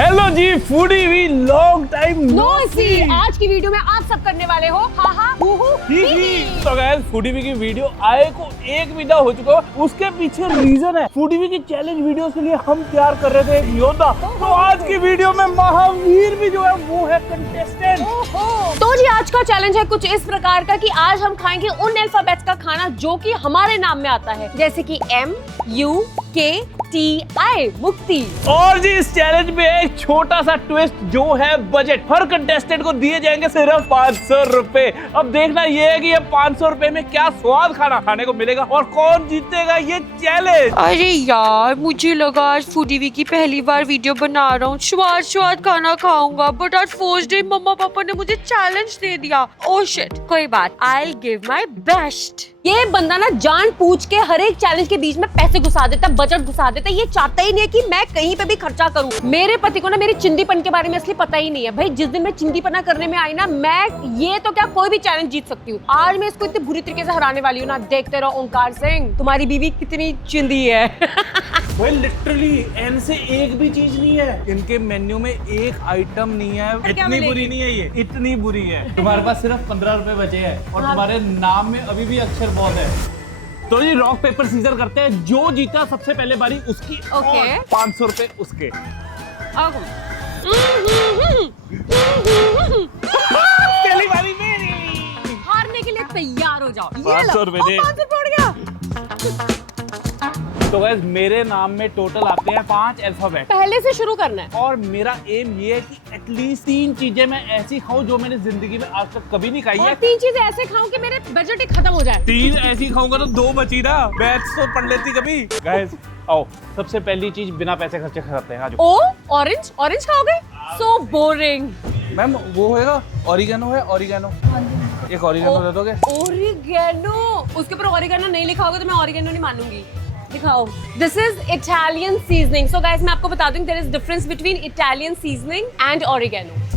Hello जी foodie we long time no see. आज की वीडियो में आप सब करने वाले हो हा हा हू हू ही ही। तो गाइस फूडी वी की वीडियो आए को 1 महीना हो चुका है, उसके पीछे रीजन है। फूडी वी की चैलेंज वीडियोस के लिए हम तैयार कर रहे थे एक योद्धा, तो आज की वीडियो में महावीर भी जो है वो है कंटेस्टेंट। तो जी आज का चैलेंज है कुछ इस प्रकार का कि आज हम खाएंगे उन अल्फाबेट्स का खाना जो कि हमारे नाम में आता है, जैसे कि MUKTI मुक्ति। और जी इस चैलेंज में एक छोटा सा ट्विस्ट जो है बजट। हर कंटेस्टेंट को दिए जाएंगे सिर्फ 500 रुपए। अब देखना ये है कि ये 500 रुपए में क्या स्वाद खाना खाने को मिलेगा और कौन जीतेगा ये चैलेंज। अरे यार मुझे लगा आज फूडी वी की पहली बार वीडियो बना रहा हूँ, स्वाद खाना खाऊंगा, बट आज फर्स्ट डे मम्मा पापा ने मुझे चैलेंज दे दिया। ओह शिट, कोई बात, I'll give my best। ये बंदा ना जान पूछ के हर एक चैलेंज के बीच में पैसे घुसा देता, बजट घुसा देता। ये चाहता ही नहीं है कि मैं कहीं पे भी खर्चा करूं। मेरे पति को ना मेरी चिंदीपन के बारे में असली पता ही नहीं है। भाई जिस दिन मैं चिंदीपना करने में आई ना, मैं ये तो क्या कोई भी चैलेंज जीत सकती हूँ। आज मैं इसको इतनी बुरी तरीके से हराने वाली हूँ ना। देखते रहो ओंकार सिंह, तुम्हारी बीवी कितनी चिंदी है। भाई लिटरली एन से एक भी चीज नहीं है इनके मेन्यू में, एक आइटम नहीं है। इतनी बुरी नहीं है ये, इतनी बुरी है। तुम्हारे पास सिर्फ 15 रुपए बचे हैं और तुम्हारे नाम में अभी भी अक्षर बहुत है। तो ये रॉक पेपर सीजर करते हैं, जो जीता सबसे पहले बारी उसकी। ओके। 500 रुपए उसके। पहली बारी मेरी। हारने के लिए तैयार हो जाओ। 500 रुपए दे। 500 पड़ गया। तो गाइस मेरे नाम में टोटल आते हैं 5 अल्फाबेट। पहले से शुरू करना है और मेरा एम ये है कि एटलीस्ट 3 चीजें मैं ऐसी खाऊं जो मैंने जिंदगी में आज तक कभी नहीं खाई और है। 3 चीजें ऐसे खाऊं कि मेरे बजट ही खत्म हो जाए। 3 ऐसी खाऊंगा तो 2 बची ना, मैथ्स तो पढ़ लेती कभी। गाइस आओ, सबसे पहली चीज बिना पैसे खर्चे खाते हैं। आज ओ ऑरेंज, ऑरेंज खाओगे? So boring. मैम वो होएगा, ऑरिगेनो है, ऑरिगेनो। एक ऑरिगेनो दे दोगे? ओरिगेनो, उसके ऊपर ओरिगेनो नहीं लिखा होगा तो मैं ओरिगेनो नहीं मानूंगी। दिखाओ। This is Italian seasoning. So guys मैं आपको बता दूं there is difference between Italian seasoning and oregano.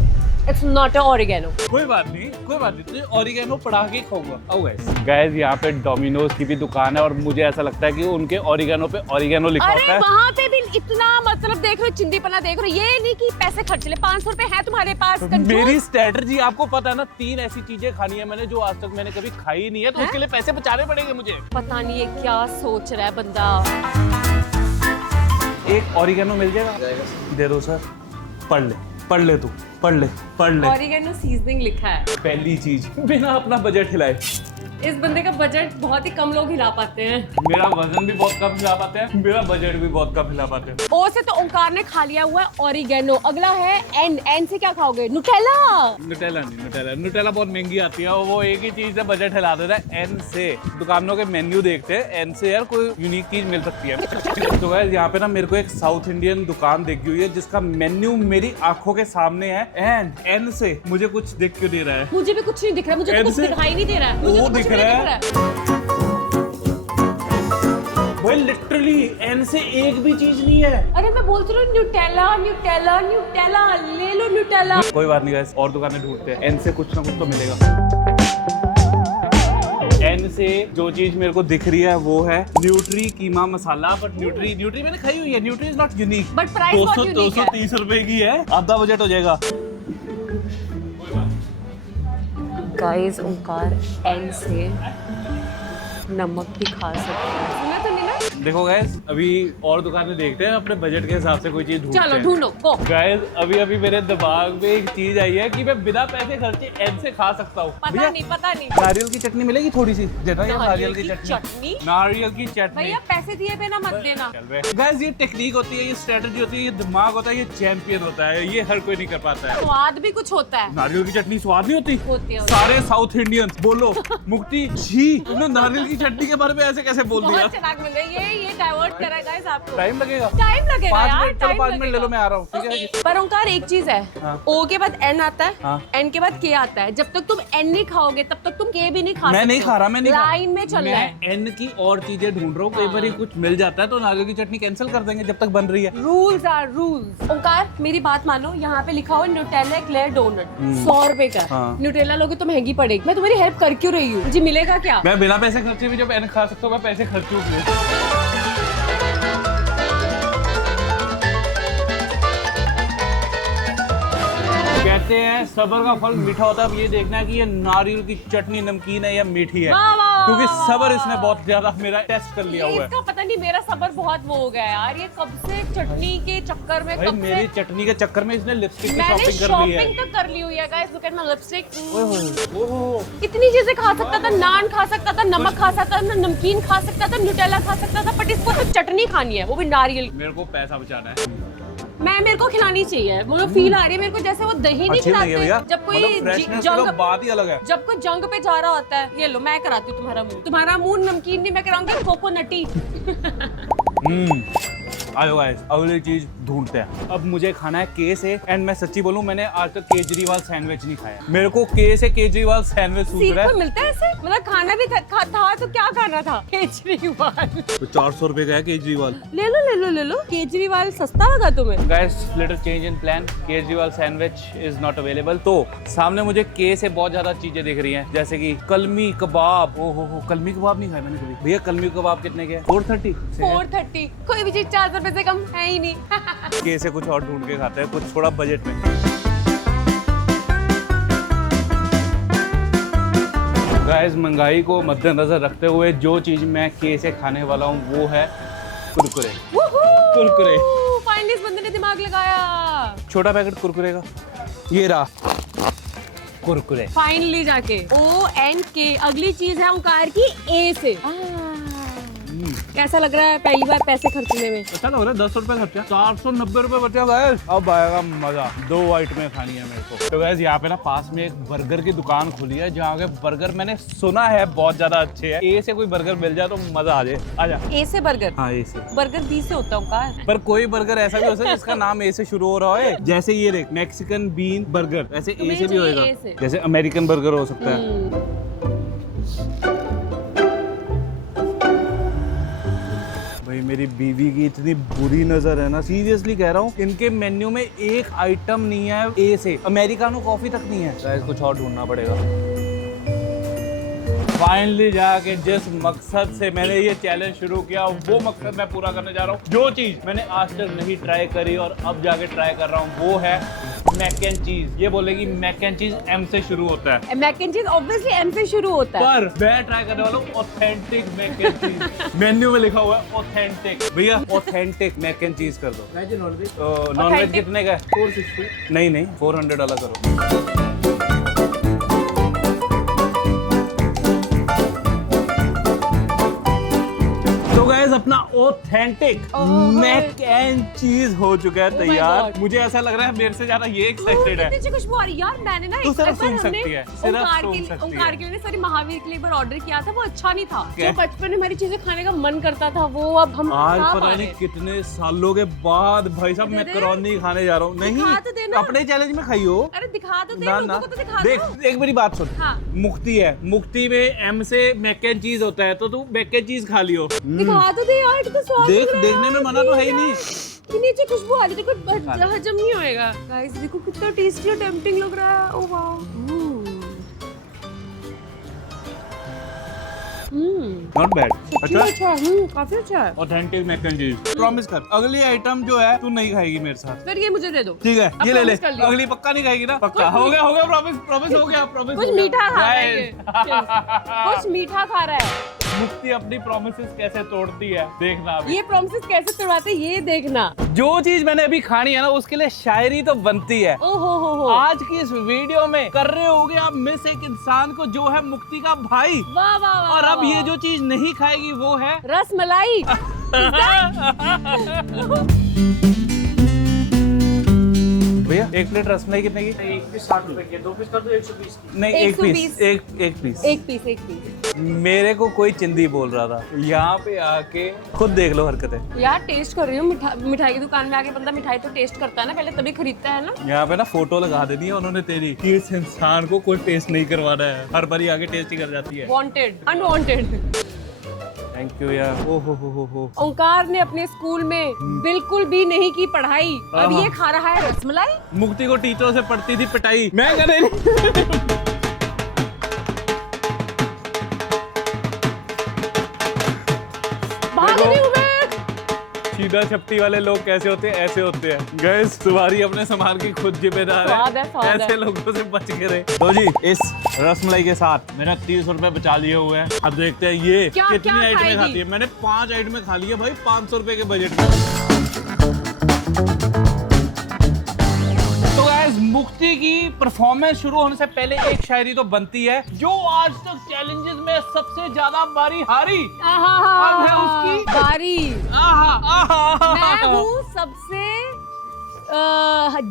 It's not a oregano. कोई बात नहीं, कोई बात नहीं, तो ऑरिगेनो पढ़ा के खाऊंगा। आओ गाइस। गाइस यहाँ पे डोमिनोज की भी दुकान है और मुझे ऐसा लगता है कि उनके ऑरिगेनो पे ऑरिगेनो लिखा होता अरे है। वहाँ पे भी इतना मतलब देख रहे हो, चिंदीपना देख रहे हो। ये नहीं कि पैसे खर्च ले। 500 रुपए है तुम्हारे पास। मेरी स्ट्रेटजी आपको पता है ना, 3 ऐसी चीजें खानी है मैंने जो आज तक मैंने कभी खाई नहीं है, तो उसके लिए पैसे बचाने पड़ेंगे मुझे। पता नहीं ये क्या सोच रहा है बंदा। एक ऑरिगेनो मिल जाएगा? दे दो सर। पढ़ ले तू, पढ़ ले। ओरिगेनो सीजनिंग लिखा है। पहली चीज, बिना अपना बजट हिलाए। इस बंदे का बजट बहुत ही कम लोग हिला पाते हैं। मेरा वजन भी बहुत कम हिला पाते हैं, मेरा बजट भी बहुत कम हिला पाते हैं। ओ से तो ओंकार ने खा लिया हुआ है ओरिगेनो। अगला है एन। एन से क्या खाओगे? नुटेला। नुटेला नहीं, नुटेला बहुत महंगी आती है और वो एक ही चीज से बजट हिला देता है। एन से दुकानों के मेन्यू देखते हैं, एन से यार कोई यूनिक चीज मिल सकती है। तो गाइस यहाँ पे ना मेरे को एक साउथ इंडियन दुकान दिख गई है जिसका मेन्यू मेरी आंखों के सामने है। एंड एन से मुझे कुछ दिख क्यों दे रहा है? मुझे भी कुछ नहीं दिख रहा, मुझे तो कुछ दिखाई नहीं दे रहा है। मुझे वो तो कुछ दिख नहीं रहा है। दिख रहा है। भाई लिटरली एन से एक भी चीज नहीं है। अरे मैं बोलती हूँ न्यूटेला न्यूटेला न्यूटेला, ले लो न्यूटेला। कोई बात नहीं गाइस, और दुकानें ढूंढते हैं। एन से कुछ ना कुछ तो मिलेगा। एन से जो चीज मेरे को दिख रही है वो है nutri keema masala. But nutri मैंने खाई हुई है। Nutri is not unique, but price बहुत यूनिक है। 230 रुपए की है, आधा बजट हो जाएगा। गाइस ओंकार एन से नमक भी खा सकते हैं। सुना तो नहीं ना? देखो गाइस अभी और दुकानें देखते हैं, अपने बजट के हिसाब से कोई चीज ढूंढते हैं। चलो ढूंढो गो। गाइस अभी मेरे दिमाग में एक चीज आई है कि मैं बिना पैसे खर्चे एन से खा सकता हूँ। पता नहीं। नारियल की चटनी मिलेगी थोड़ी सी, देना ये नारियल की चटनी। नारियल की चटनी। भैया पैसे दिए बिना मत देना। गाइस ये टेक्निक होती है, ये स्ट्रेटजी होती है, ये दिमाग होता है, ये चैंपियन होता है, ये हर कोई नहीं कर पाता है। स्वाद भी कुछ होता है। नारियल की चटनी स्वाद नहीं होती? होती है। सारे साउथ इंडियंस बोलो मुक्ति जी, तुमने नारियल की चटनी के बारे में ऐसे कैसे बोल दिया? बहुत चालाक बन गए। ये डाइवर्ट करा गाइस आपको। टाइम लगेगा? टाइम लगेगा 5 यार, मिनट, चलो टाइम 5 मिनट ले लो, मैं आ रहा हूँ। ठीक है? पर ओंकार एक चीज है, हाँ। ओ के बाद एन आता है, हाँ। एन के बाद के आता है। जब तक तुम एन नहीं खाओगे तब तक तुम के भी नहीं खा सकते। मैं नहीं खा रहा, मैं नहीं खा रहा। लाइन में चल रहा है। मैं एन की और चीजें ढूंढ रहा हूँ, कई बार कुछ मिल जाता है तो नारियल की चटनी कैंसिल कर देंगे जब तक बन रही है। Rules are rules. ओंकार मेरी बात मानो, यहाँ पे लिखा हुआ न्यूटेला एक्लेयर डोनट 100 रुपए का। हाँ। न्यूटेला लोगे तो महंगी पड़ेगी। मैं तुम्हारी हेल्प कर क्यों रही हूँ? मुझे मिलेगा क्या? मैं बिना पैसे खर्चे भी जब एन खा सकता हूँ, मैं पैसे खर्चूं क्यों? कहते हैं सब्र का फल मीठा होता है। अब ये देखना है कि ये नारियल की चटनी नमकीन है या मीठी है, वाह, वाह, क्योंकि वाह, सब्र वाह, इसने वाह। बहुत ज्यादा मेरा टेस्ट कर लिया हुआ है। इसका पता नहीं, मेरा सब्र बहुत वो हो गया यार, ये कब से चटनी के चक्कर में, भाई कब मेरी से चटनी के चक्कर में इसने लिपस्टिक की मैंने शॉपिंग कर ली है। शॉपिंग तो कर ली हुई है guys, look at my lipstick. ओए होए, ओहो। कितनी चीजें खा सकता था, नान खा सकता था, नमक खा सकता था, नमकीन खा सकता था, न्यूटेला खा सकता था, बट इसको तो चटनी खानी है, वो भी नारियल। मेरे को पैसा बचाना है। मेरे को खिलानी चाहिए, मुझे फील आ रही है मेरे को जैसे वो दही नहीं अच्छी नहीं है भैया, खिलाते जब कोई मतलब फ्रेशनेस की जंग तो बात ही अलग है। जब कोई जंग पे जा रहा होता है। ये लो मैं कराती हूँ तुम्हारा मुंह नमकीन नहीं, मैं कराऊंगी कोकोनटी। आयो गाइस, अगली चीज ढूंढते हैं। अब मुझे खाना है के से, एंड मैं सच्ची बोलूं मैंने आज तक केजरीवाल सैंडविच नहीं खाया। मेरे को के से केजरीवाल सैंडविच सूझ सीट रहा पे है। मिलता है ऐसे, मतलब खाना भी था तो क्या खाना था? केजरीवाल। तो 400 रुपए का है केजरीवाल। ले लो केजरीवाल सस्ता लगा तुम्हें? Guys little change in plan, Kejriwal sandwich is not available. तो सामने मुझे के से बहुत ज्यादा चीजें दिख रही हैं, जैसे कि कलमी कबाब। ओहो, कलमी कबाब नहीं खाया मैंने कभी। भैया कलमी कबाब कितने के? 430। 430। कोई भी चीज 400 रुपए से कम है ही नहीं। के से कुछ और ढूंढ के खाते हैं, कुछ थोड़ा बजट में। गाइस महंगाई को मद्देनजर रखते हुए जो चीज मैं के से खाने वाला हूँ वो है कुरकुरे। कुरकुरे। फाइनली इस बंदे ने दिमाग लगाया। छोटा पैकेट कुरकुरे का ये रहा, कुरकुरे। फाइनली जाके ONK। अगली चीज है ओंकार की A से। कैसा लग रहा है पहली बार पैसे खर्चने में? अच्छा लग रहा है, 10 रुपए खर्चा, 490 रुपए बचा गाइस। अब आएगा मजा। 2 आइटमें खानी है मेरे को। तो गाइस यहाँ पे ना पास में एक बर्गर की दुकान खुली है, जहाँ के बर्गर मैंने सुना है बहुत ज्यादा अच्छे हैं। ए से कोई बर्गर मिल जाए तो मजा आ जाए। आजा। A से बर्गर? हाँ ए से। बर्गर B से होता है ओंकार। पर कोई बर्गर ऐसा भी हो सकता है जिसका नाम ए से शुरू हो रहा है, जैसे ये देख मैक्सिकन बीन बर्गर, ऐसे ए तुम्हें से भी चाहिए होएगा। A से। जैसे अमेरिकन बर्गर हो सकता है। भाई मेरी बीवी की इतनी बुरी नजर है ना, सीरियसली कह रहा हूँ। इनके मेन्यू में एक आइटम नहीं है ए से, अमेरिकानो कॉफी तक नहीं है। शायद कुछ और ढूंढना पड़ेगा। फाइनली जाके जिस मकसद से मैंने ये चैलेंज शुरू किया वो मकसद मैं पूरा करने जा रहा हूँ। जो चीज मैंने आज तक नहीं ट्राई करी और अब जाके ट्राई कर रहा हूँ वो है मैक एंड चीज। ये बोलेगी मैक एंड चीज M से शुरू होता है। मैक एंड चीज ऑब्वियसली M से शुरू होता है। पर मैं ट्राई करने वाला हूँ ऑथेंटिक मैक एंड चीज। मेन्यू में लिखा हुआ है ऑथेंटिक। भैया ऑथेंटिक मैक एंड चीज कर दो। Veg non veg non veg कितने का है? 460। नहीं 400 वाला करो। तो गाइस अपना ऑथेंटिक मैक एंड चीज हो चुका है my तैयार। God. मुझे ऐसा लग रहा है मेरे से ज्यादा ये एक्साइटेड है। कितनी अच्छी खुशबू आ रही है यार। मैंने ना तू एक सिर्फ बार सूंघ हमने सकती है, सिर्फ सूंघ सकती है। ओंकार के लिए सॉरी महावीर के लिए एक बार ऑर्डर किया था, वो अच्छा नहीं था। क्या? जो बचपन में हमारी चीजें खाने का मन करता था वो अब हम आज खा पता पा नहीं रहे हैं। कितने सालों के बाद भाई साहब मैं दे। करौनी खाने जा रहा हूँ। नहीं दिखा तो देना। अपने चैलेंज में खाई हो। अरे दिखा तो दे, ना लोगों को तो दिखा देख दो। एक मेरी बात सुन। हाँ। मुक्ति है, मुक्ति में M से मैक एंड चीज होता है, तो तू मैक एंड चीज खा लियो। दिखा तो दे यार, कितना स्वाद देख, लग रहा है देखने में यार। मना तो है ही नहीं। कितनी अच्छी खुशबू आ रही है, देखो हजम नहीं होएगा। गाइस देखो कितना टेस्टी और टेम्पटिंग लग रहा है। Oh wow. Not bad. अच्छा अच्छा काफी अच्छा है। ऑथेंटिक मैक एंड चीज। प्रॉमिस कर अगली आइटम जो है तू नहीं खाएगी मेरे साथ। फिर ये मुझे दे दो। ठीक है अब ये ले ले। promise कर लियो। अगली पक्का नहीं खाएगी ना? पक्का कुछ हो गया प्रॉमिस प्रॉमिस हो गया प्रॉमिस। कुछ मीठा खा रहा है ये। कुछ मीठा खा रहा है। मुक्ति अपनी प्रॉमिसेस कैसे तोड़ती है देखना अभी। ये प्रॉमिसेस कैसे तोड़वाते हैं ये देखना। जो चीज मैंने अभी खानी है ना उसके लिए शायरी तो बनती है। ओहो हो। आज की इस वीडियो में कर रहे होगे आप मिस एक इंसान को जो है मुक्ति का भाई। वाह वाह वाह। और अब ये जो चीज नहीं खाएगी वो है रस मलाई। भैया एक प्लेट रसमलाई कितने की? एक पीस 60 रुपए की, 2 पीस कर दो 120 की। नहीं एक 120। पीस एक पीस। एक पीस। मेरे को कोई चिंदी बोल रहा था, यहाँ पे आके खुद देख लो हरकतें। यार टेस्ट कर रही हूँ। मिठाई की दुकान में आके बंदा मिठाई तो टेस्ट करता है ना पहले, तभी खरीदता है ना। यहाँ पे ना फोटो लगा देनी है उन्होंने तेरी कि इस इंसान को कोई टेस्ट नहीं करवाना है। हर बारी आगे टेस्ट ही कर जाती है। Wanted unwanted. थैंक यू यार। ओ हो। ओंकार ने अपने स्कूल में बिल्कुल भी नहीं की पढ़ाई, अब ये खा रहा है रसमलाई। मुक्ति को टीचरों से पड़ती थी पिटाई, मैं करे भाग रही हूँ मैं। चीटिंग सीधा छपटी वाले लोग कैसे होते हैं, ऐसे होते हैं। गैस तुम्हारी अपने सामान की खुद जिम्मेदार स्वाद है, है, स्वाद ऐसे है। लोगों से बच के रहे। तो जी इस रसमलाई के साथ मैंने 30 रुपए बचा लिए हुए हैं। अब देखते हैं ये क्या कितनी आइटमें खाएगी? खाती है। मैंने 5 आइटमें खा ली है भाई 500 रुपए के बजट में। तो गाइस मुक्ति की परफॉर्मेंस शुरू होने से पहले एक शायरी तो बनती है, जो आज तक चैलेंजेस में सबसे ज्यादा बारी हारी। अब है उसकी बारी। आहा, आहा, मैं हूँ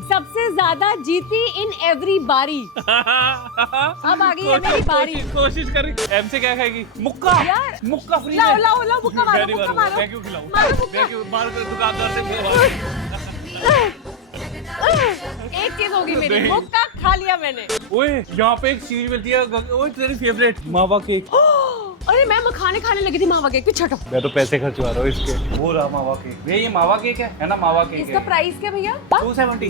सबसे ज्यादा जीती इन एवरी बारी। अब आ गई है मेरी बारी। कोशिश कर रही। एम से क्या खाएगी? मुक्का। यार, मुक्का फ्री लाओ, है। लाओ, लाओ, मुक्का मारो, मैं नहीं मुक्का मारूंगा, मारो। मैं क्यों खिलाऊं? मारो मुक्का। मैं क्यों बाहर के दुकानदार से खिलवाऊं? एक चीज होगी मेरी, नहीं। मुक्का खा लिया मैंने। ओए यहाँ पे एक चीज मिलती है, ओए तेरी फेवरेट मावा केक। अरे मैं मखाने खाने लगी थी मावा केक, छठो। मैं तो पैसे खर्चवा रहा हूँ इसके। वो रहा मावा केक। भैया ये मावा केक है ना? मावा केक इसका है। प्राइस क्या भैया? 270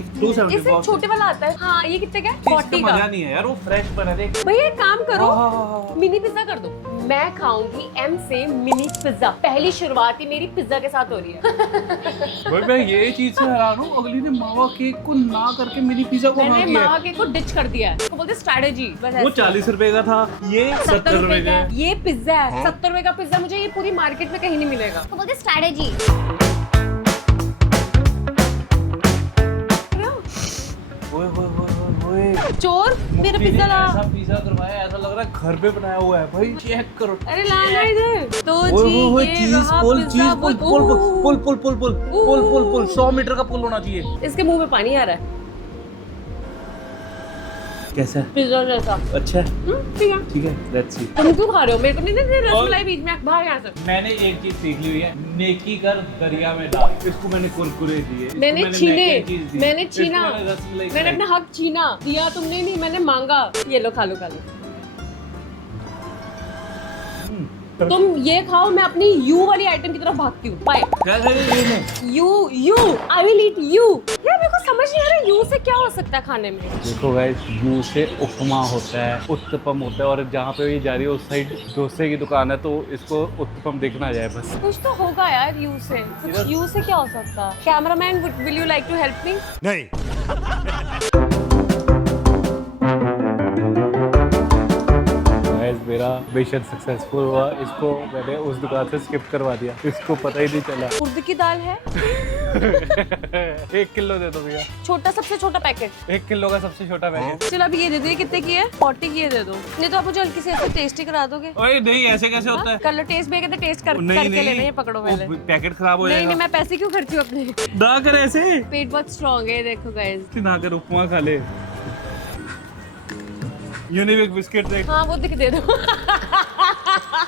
इससे बहुत। छोटे वाला आता है। हाँ ये कितने का? इसका 40 मजा का। नहीं है यार, वो फ्रेश बना दे। भैया एक काम करो, हाँ। मिनी पिज्जा कर दो। मैं खाऊंगी एम से मिनी पिज्जा। पहली शुरुआत ही मेरी पिज्जा के साथ हो रही है। भाई मैं ये चीज से हैरान हूँ, अगली ने मावा केक को ना करके मिनी पिज्जा को मैंने बना दिया मावा है। केक को डिच कर दिया है। उसको बोलते स्ट्रैटेजी। बस वो ऐसे। 40 रुपए का था, ये 70 रुपए का है। ये पिज्जा है 70 रुपए का पिज्जा। मुझे ये पूरी मार्केट में कहीं नहीं मिलेगा। तो बोलते स्ट्रैटेजी। ओए ओए ओए ओए चोर मेरा मुक्ति पिज्जा ने ला। ऐसा पिज्जा करवाया, ऐसा लग रहा है घर पे बनाया हुआ है भाई। चेक करो। अरे ला ना इधर। तो ओए जी ओए ये चीज रहा पुल, पिज्जा। चीज पुल, पुल पुल पुल पुल पुल पुल पुल पुल 100 मीटर का पुल होना चाहिए। इसके मुंह में पानी आ रहा है। कैसा है? पिज्जा जैसा। अच्छा है, ठीक है। ठीक है, लेट्स सी। तुम क्यों खा रहे हो? मेरे को नहीं दे रसमलाई बीच में। बाहर यहाँ से। मैंने एक चीज सीख ली हुई है, नेकी कर दरिया में डाल। इसको मैंने कुरकुरे दिए, इसको मैंने छीने। मैगी चीज़ दी, मैंने इसको छीना। मैंने रसमलाई मैंने खाई। अपना हक छीना। दिया तुमने नहीं, मैंने मांगा। ये लो खा लो खा लो। तुम ये खाओ, मैं अपनी यू वाली आइटम की तरफ भागती हूँ। बाय। क्या खाएगी ये में? You I will eat you. यार मेरे को समझ नहीं आ रहा यू से क्या हो सकता है खाने में। देखो गाइस, यू से उपमा होता है, उत्तपम होता है, और जहाँ पे ये जा रही है उस साइड डोसे की दुकान है, तो इसको उत्तपम देखना जाए बस। कुछ तो होगा यार यू से। कुछ यू से क्या हो सकता है? Cameraman will you like to help me? नहीं। गाइस मेरा मिशन सक्सेसफुल हुआ। इसको मैंने उस दुकान से स्किप करवा दिया, इसको पता ही नहीं चला। उर्द की दाल है। 1 किलो दे दो भैया। छोटा, सबसे छोटा पैकेट। 1 किलो का सबसे छोटा पैकेट। चलो अब ये दे दो। कितने की है? 40 की ये दे दो। नहीं तो आप मुझे हल्की से ऐसे टेस्ट ही करा दोगे? ओए नहीं, ऐसे कैसे होता है? कर लो टेस्ट भी। कहते टेस्ट करके लेना। ये पकड़ो वो पहले। पैकेट खराब हो नहीं जाएगा। नहीं, मैं पैसे क्यों खर्ची हूँ अपने? ना कर ऐसे, पेट बहुत स्ट्रॉन्ग है, देखो गाइस। ना कर, उपमा खा ले। यूनिबिक बिस्किट देख। हाँ वो दिख दे दो।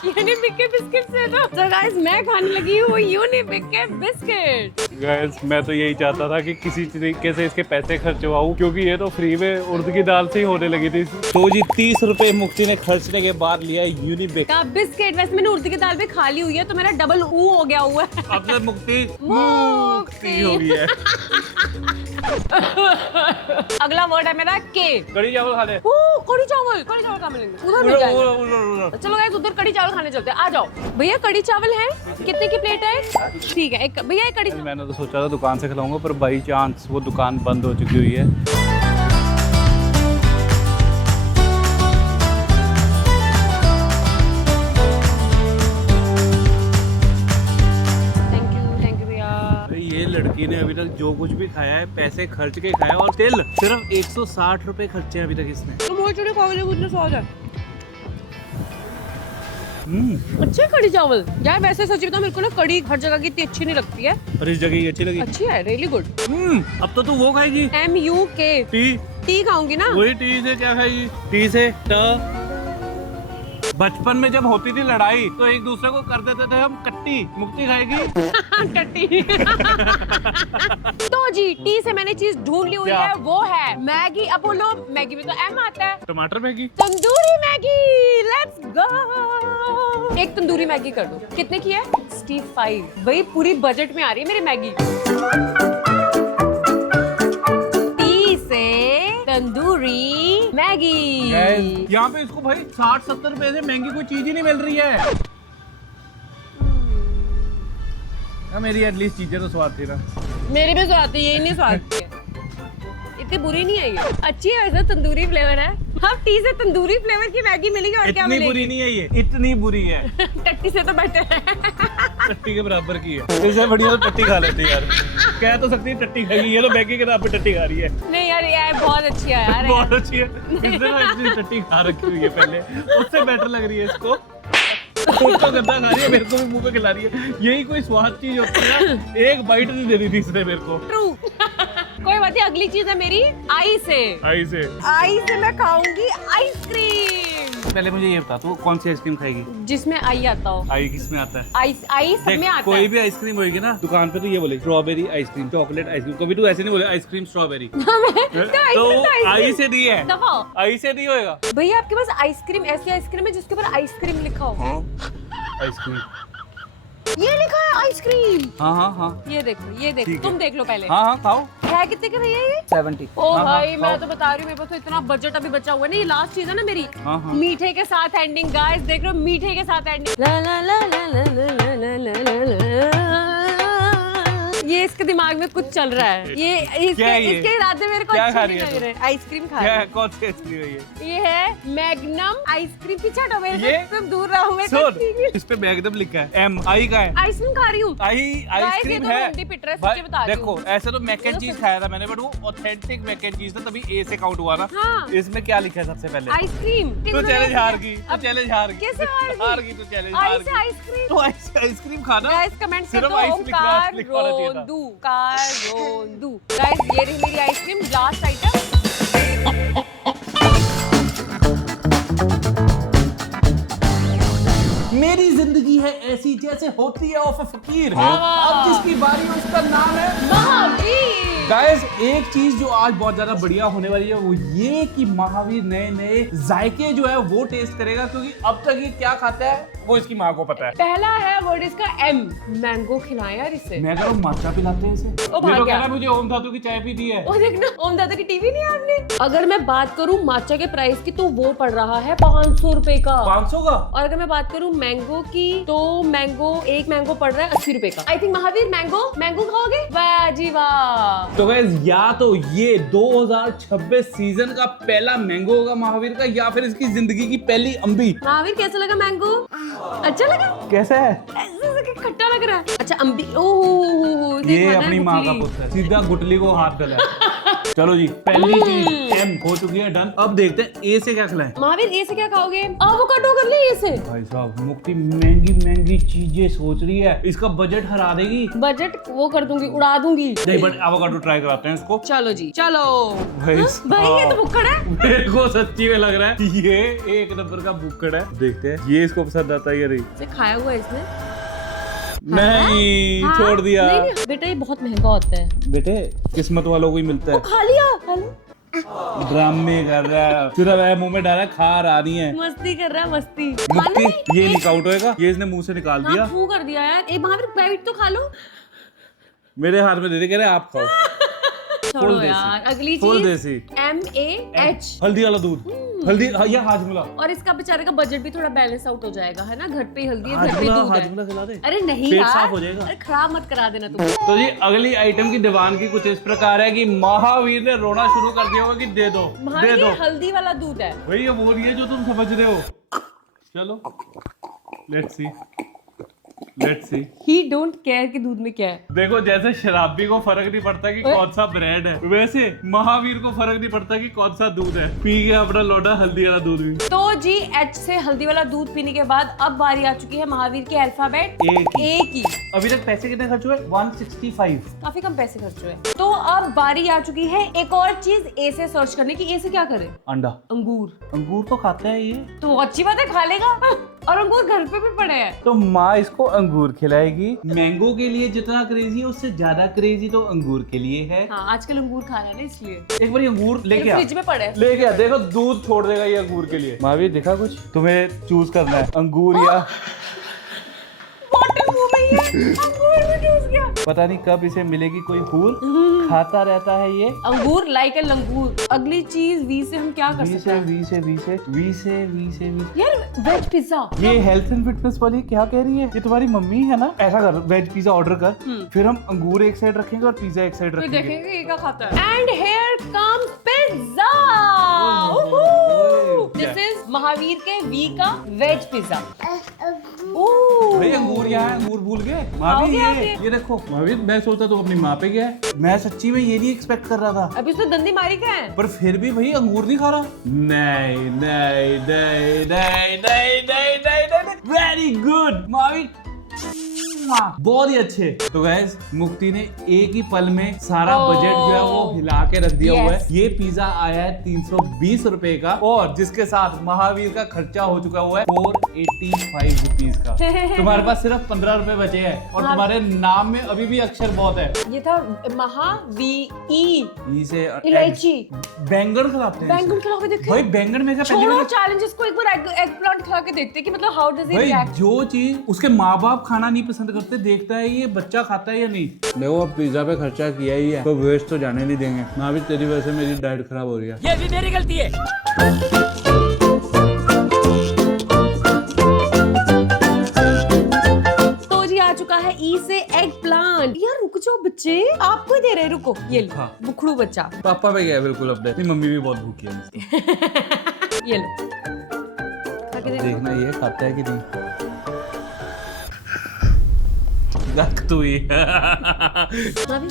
यूनिबिक के बिस्किट दे दो। तो गाइस मैं खाने लगी हूँ यूनिबिक के बिस्किट। गाइस मैं तो यही चाहता था कि किसी तरीके से इसके पैसे खर्चवाऊं, क्योंकि ये तो फ्री में उर्द की दाल से ही होने लगी थी। तो जी 30 रुपए मुक्ति ने खर्चने के बाद लिया है यूनिबिक का बिस्किट। वैसे मैंने उर्द की दाल भी खा ली हुई है, तो मेरा डबल ऊ हो गया हुआ है। अब से मुक्ति मुक्ति हो गई है। अगला वर्ड है मेरा के। कड़ी चावल खा ले। कड़ी चावल कहाँ मिलेंगे? उधर मिल जाएंगे। चलो गाइस उधर कड़ी चावल खाने चलते हैं। आ जाओ भैया। कड़ी चावल है? कितने की प्लेट है? ठीक है एक भैया एक कड़ी। मैंने तो सोचा था दुकान से खिलाऊंगा, पर बाई चांस वो दुकान बंद हो चुकी हुई है। थैंक यू भैया। ये लड़की ने अभी तक जो कुछ भी खाया है पैसे खर्च के खाया, और तेल सिर्फ 160 रुपए खर्चे हैं अभी तक इसने। तुम और चूड़ी खाओगे मुझे स्वाद है। अच्छे कड़ी चावल। यार वैसे सच बताऊं, मेरे को ना कड़ी हर जगह की इतनी अच्छी नहीं लगती है। और इस जगह की अच्छी लगी। अच्छी है, रियली गुड। अब तो तू वो खाएगी, MUK। टी। टी खाऊंगी ना। वही टी से क्या खाएगी? टी से ट। बचपन में जब होती थी लड़ाई, तो एक दूसरे को कर देते थे हम कट्टी। मुक्ति खाएगी कट्टी। तो जी टी से मैंने चीज ढूंढ ली हुई क्या? है, वो है मैगी। अब बोलो, मैगी में तो M आता है। टमाटर Maggi. Tandoori Maggi. Let's go. एक तंदूरी मैगी कर दो। कितने की है? 65। भाई पूरी बजट में आ रही है मेरी मैगी। टी से तंदूरी मैगी। यहाँ पे इसको भाई 60-70 रुपए से महंगी कोई चीज ही नहीं मिल रही है। हाँ, मेरी एटलीस्ट चीजें तो स्वाद थी ना। मेरी भी स्वाद थी, यही नहीं स्वाद थी। इतनी बुरी नहीं है ये, अच्छी है वैसे, तंदूरी फ्लेवर है। अब टी से तंदूरी फ्लेवर की मैगी मिलेगी और क्या इतनी मिलेगी? बुरी नहीं है ये, इतनी बुरी है। टट्टी से तो बेटर है। टट्टी के बराबर की है। इससे बढ़िया तो टट्टी खा लेती यार। कह तो सकती है टट्टी खाएगी, ये तो मैगी के नाम पे टट्टी खा रही है। नहीं यार, ये बहुत अच्छी है यार। बहुत अच्छी है। इसने ना इतनी टट्टी खा रखी हुई है पहले, उससे बेटर लग रही है इसको। खुद तो गंदा खा रही है, मेरे को भी मुंह पे खिला रही है। यही कोई स्वाद चीज होती है ना, एक बाइट नहीं दे रही थी इसने मेरे को। ट्रू। कोई बात नहीं, अगली चीज है मेरी आई से। आई से मैं खाऊंगी आइसक्रीम। पहले मुझे ये बता, तू कौन सी आइसक्रीम खाएगी? जिसमें आई आता हो। आई किस में आता है? आई सब में आता कोई है। भी आइसक्रीम होगी ना दुकान पे, तो ये बोले स्ट्रॉबेरी आइसक्रीम, चॉकलेट आइसक्रीम। कभी तू ऐसे नहीं बोले आइसक्रीम स्ट्रॉबेरी। तो आई से दी है, दफा। आई से दी होएगा। भैया आपके पास आइसक्रीम, ऐसी आइसक्रीम है जिसके ऊपर आइसक्रीम लिखा हो। आइसक्रीम ये लिखा है आइसक्रीम। हाँ हाँ हाँ ये देखो, ये देखो, ठीक है। तुम देख लो पहले। हाँ हाँ खाओ। है कितने का भैया ये? 70। ओ हाँ, भाई हाँ, मैं खाओ। तो बता रही हूँ, मेरे पास तो इतना बजट अभी बचा हुआ है ना। ये लास्ट चीज है ना मेरी। हाँ, हाँ। मीठे के साथ एंडिंग, गाइस देख रहे हो, मीठे के साथ एंडिंग। ला ला ला ला ला ला ला ला ला ला। ये इसके दिमाग में कुछ चल रहा है। क्या है ये? इसके इरादे मेरे को क्या अच्छे खा नहीं रही है लग तू? रहे। आइसक्रीम खा क्या रही है, कौन सी आइसक्रीम है ये? हूँ। ये है मैग्नम आइसक्रीम। पीछे हटो मेरे ये? से, तुम दूर रहो मेरे सुन, से। इस पे मैगनम लिखा है, एम आई का है। आइसक्रीम खा रही हूँ। आई ये आइसक्रीम तो है। हिंदी पिट रहा है, भाई, सच्ची बता रही देखो हूँ। ऐसे तो मैक एंड ये तो चीज सच- खाया था मैंने, बट वो ऑथेंटिक मैक एंड चीज था, तभी ए से काउंट हुआ ना। हाँ। इसमें क्या लिखा है सबसे पहले? आइसक्रीम। तू चैलेंज हार गई, तू अब चैलेंज हार गई। कैसे हार गई? हार गई तू चैलेंज आई हार से गई। आइसक्रीम। तो आइसक्रीम खाना। गाइस कमेंट कर सिर्फ दो आइस ओमकार लिखना चाहिए था। रोंदू, रोंदू। गाइस ये रही मेरी आइसक्रीम, लास्ट आइटम। मेरी जिंदगी है ऐसी जैसे होती है ऑफ फकीर, अब जिसकी बारी है उसका नाम है महावीर। गाइस। एक चीज जो आज बहुत ज्यादा बढ़िया होने वाली है वो ये कि महावीर नए नए जायके जो है वो टेस्ट करेगा, क्योंकि अब तक ये क्या खाता है वो इसकी माँ को पता है। पहला है वर्ड इसका एम, मैंगो खिलाया यार इसे। मैं कह रहा हूँ माचा पिलाते हैं इसे। ओ, भाग ये तो गया। कह रहा है मुझे ओम धातु की चाय पी दी है। ओ देखना, ओम दादा की टीवी नहीं है आपने। अगर मैं बात करूं माचा के प्राइस की तो वो पड़ रहा है 500 रुपए का। 500 का? और अगर मैं बात करूं मैंगो की तो एक मैंगो पड़ रहा है 80 रुपए का। आई थिंक महावीर मैंगो खाओगे? वाह जी वाह। तो गाइस या तो ये 2026 सीजन का पहला मैंगो होगा महावीर का, या फिर इसकी जिंदगी की पहली अम्बी। महावीर कैसा लगा मैंगो? अच्छा लगा? कैसा है? ऐसे खट्टा लग रहा है। अच्छा अम्बी, ओह ये अपनी माँ का पुत्र है, सीधा गुटली को हाथ डला है। चलो जी, पहली चीज एम हो चुकी है, डन। अब देखते हैं ए से क्या खिलाएं। महावीर ए से क्या खाओगे? एवोकाडो कर ले ए से। भाई साहब मुक्ति महंगी चीजें सोच रही है, इसका बजट हरा देगी। बजट वो कर दूंगी, उड़ा दूंगी। नहीं बट एवोकाडो ट्राई कराते हैं इसको। चलो जी चलो। भाई भाई ये तो भुक्कड़ है। मेरे को सच्ची में लग रहा है ये एक नंबर का बुक्कड़ है। देखते हैं ये इसको पसंद आता है या नहीं। इसे खाया हुआ है इसने? नहीं, हाँ? छोड़ दिया। नहीं, बेटा ये बहुत महंगा होता है। बेटे किस्मत वालों को ही मिलता है। खा लिया। ड्रामे कर रहा है, सिर्फ मुंह में डाला, खा रही है। मस्ती कर रहा है, मस्ती। मुक्ति ये नहीं काउंट होएगा, ये इसने मुंह से निकाल दिया। हाँ, फू कर दिया यार। ए महावीर बाइट तो खा लो। मेरे हाथ में दे दे, कह रहे आप खाओ। छोड़ो फुल देसी। यार। अगली फुल चीज देसी MAH। हल्दी वाला दूध। हल्दी या हाजमुला। और इसका बेचारे का बजट भी थोड़ा बैलेंस आउट हो जाएगा, है ना? घर पे ही हल्दी है, घर पे हाजमुला दूध है। हाजमुला खिला दे। अरे नहीं पेट यार, साफ हो जाएगा। अरे खराब मत करा देना तुम। तो जी अगली आइटम की दीवान की कुछ इस प्रकार है कि महावीर ने रोना शुरू कर दिया होगा कि दे दो दे महावीर दो। ये हल्दी वाला दूध है। भाई ये वो नहीं है जो तुम समझ रहे हो। चलो let's see. He don't care कि दूध में क्या है। देखो जैसे शराबी को फर्क नहीं पड़ता कि कौन सा ब्रांड है, वैसे महावीर को फर्क नहीं पड़ता कि कौन सा दूध है। पी गया अपना लोटा हल्दी वाला दूध भी। तो जी H से हल्दी वाला दूध पीने के बाद अब बारी आ चुकी है महावीर के अल्फाबेट A A की। अभी तक पैसे कितने खर्च हुए? 165। काफी कम पैसे खर्च हुए। तो अब बारी आ चुकी है एक और चीज A से सर्च करने की। A से क्या करे? अंडा। अंगूर तो खाता है ये। तो अच्छी बात है, खा लेगा। और अंगूर घर पे भी पड़े हैं। तो माँ इसको अंगूर खिलाएगी। मैंगो के लिए जितना क्रेजी है उससे ज्यादा क्रेजी तो अंगूर के लिए है। हाँ आजकल अंगूर खा रहा है ना, इसलिए एक बार अंगूर लेके आ। फ्रिज में पड़े हैं। लेके आ, देखो दूध छोड़ देगा ये अंगूर के लिए। महावीर दिखा कुछ, तुम्हें चूज करना है अंगूर या बॉटल मुंह में ही है, अंगूर में चूस गया। पता नहीं कब इसे मिलेगी कोई फूल। खाता रहता है ये। अंगूर लाइक ए लंगूर। अगली चीज वी से हम क्या कर सकते हैं? यार वेज पिज्जा। ये हेल्थ एंड फिटनेस वाली क्या कह रही है? ये तुम्हारी मम्मी है ना? ऐसा कर, वेज पिज्जा ऑर्डर कर, फिर हम अंगूर एक साइड रखेंगे और पिज्जा एक साइड तो रखेंगे। देखेंगे ये क्या खाता है। And here comes pizza. This is Mahavir के वी का वेज पिज्जा। भाई अंगूर यहाँ है, अंगूर भूल गए। महावीर ये देखो। महावीर मैं सोचता तू अपनी माँ पे गया है। मैं सच्ची में ये नहीं एक्सपेक्ट कर रहा था। अभी उसने दंदी मारी क्या है? पर फिर भी भाई अंगूर नहीं खा रहा। नहीं नहीं नहीं नहीं नहीं नहीं नहीं, वेरी गुड महावीर, बहुत ही अच्छे। तो गैस मुक्ति ने एक ही पल में सारा बजट जो है वो हिला के रख दिया हुआ है। ये पिज्जा आया है 320 रुपए का और जिसके साथ महावीर का खर्चा हो चुका हुआ है 485 रुपीज का। तुम्हारे पास सिर्फ 15 रुपए बचे हैं और तुम्हारे नाम में अभी भी अक्षर बहुत है। ये था महावी ई से इलायची। बैंगन खिलाते हैं। बैंगन खिला के देखते भाई बैंगन में क्या छोड़ो चैलेंजेस को, एक बार एग प्लांट खिला के देखते हैं कि मतलब हाउ डज इट भाई रिएक्ट। जो चीज उसके माँ बाप खाना नहीं पसंद करते, देखता है ये बच्चा खाता है या नहीं। देखो अब पिज्जा पे खर्चा किया ही है तो वेस्ट तो जाने नहीं देंगे ना। भी तेरी वजह से मेरी डाइट खराब हो रही है। ये भी मेरी गलती है। तो जी आ चुका है ई से एग प्लांट। यार रुक जाओ बच्चे, आपको ही दे रहे, रुको। ये लो हाँ। बुखड़ू बच्चा। पापा पे गया बिल्कुल अपने। मेरी मम्मी भी बहुत भूखी है। ये लो खा के देखो। देखना ये खाता है कि नहीं। रख तू ही। महावीर,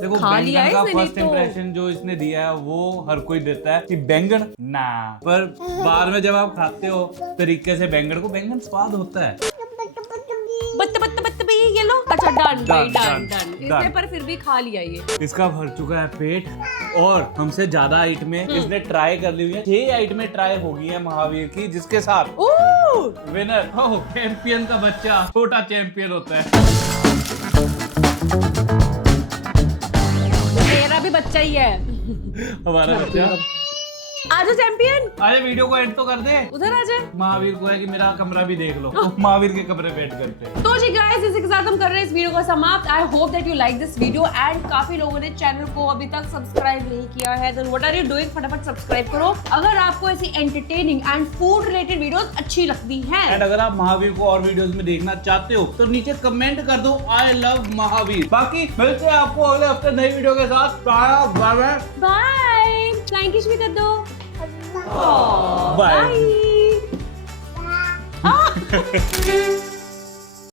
देखो खा लिया बैंगन है का इसने फर्स्ट नहीं तो। इंप्रेशन जो इसने दिया है वो हर कोई देता है कि बैंगन ना, पर बाद में जब आप खाते हो तरीके से बैंगन को, बैंगन स्वाद होता है। बत्त भी ये लो। अच्छा डन भाई, Done, डन done, इसने done। पर फिर भी खा लिया ये। इसका भर चुका है पेट और हमसे ज्यादा आइटमें इसने ट्राई कर ली हुई है। 6 आइटमें ट्राई हो गई है महावीर की, जिसके साथ विनर चैंपियन का बच्चा छोटा चैंपियन होता है। मेरा भी बच्चा ही है हमारा बच्चा। आजा चैंपियन, अरे वीडियो को एंड तो कर दे। उधर आजा। महावीर को है कि मेरा कमरा भी देख लो। महावीर के कमरे पे करते हैं। तो जी गाइस इसी के साथ हम कर रहे हैं इस वीडियो को समाप्त। I hope that you like this video and काफी लोगों ने चैनल को अभी तक सब्सक्राइब नहीं किया है। Then what are you doing, फटाफट सब्सक्राइब करो अगर आपको ऐसी entertaining and food related videos अच्छी लगती हैं। एंड अगर आप महावीर को और वीडियोस में देखना चाहते हो तो नीचे कमेंट कर दो आई लव महावीर। बाकी मिलते हैं आपको अगले हफ्ते नई वीडियो के साथ। Bye bye. फ्लाइंग किस भी कर दो। बाय। बाय।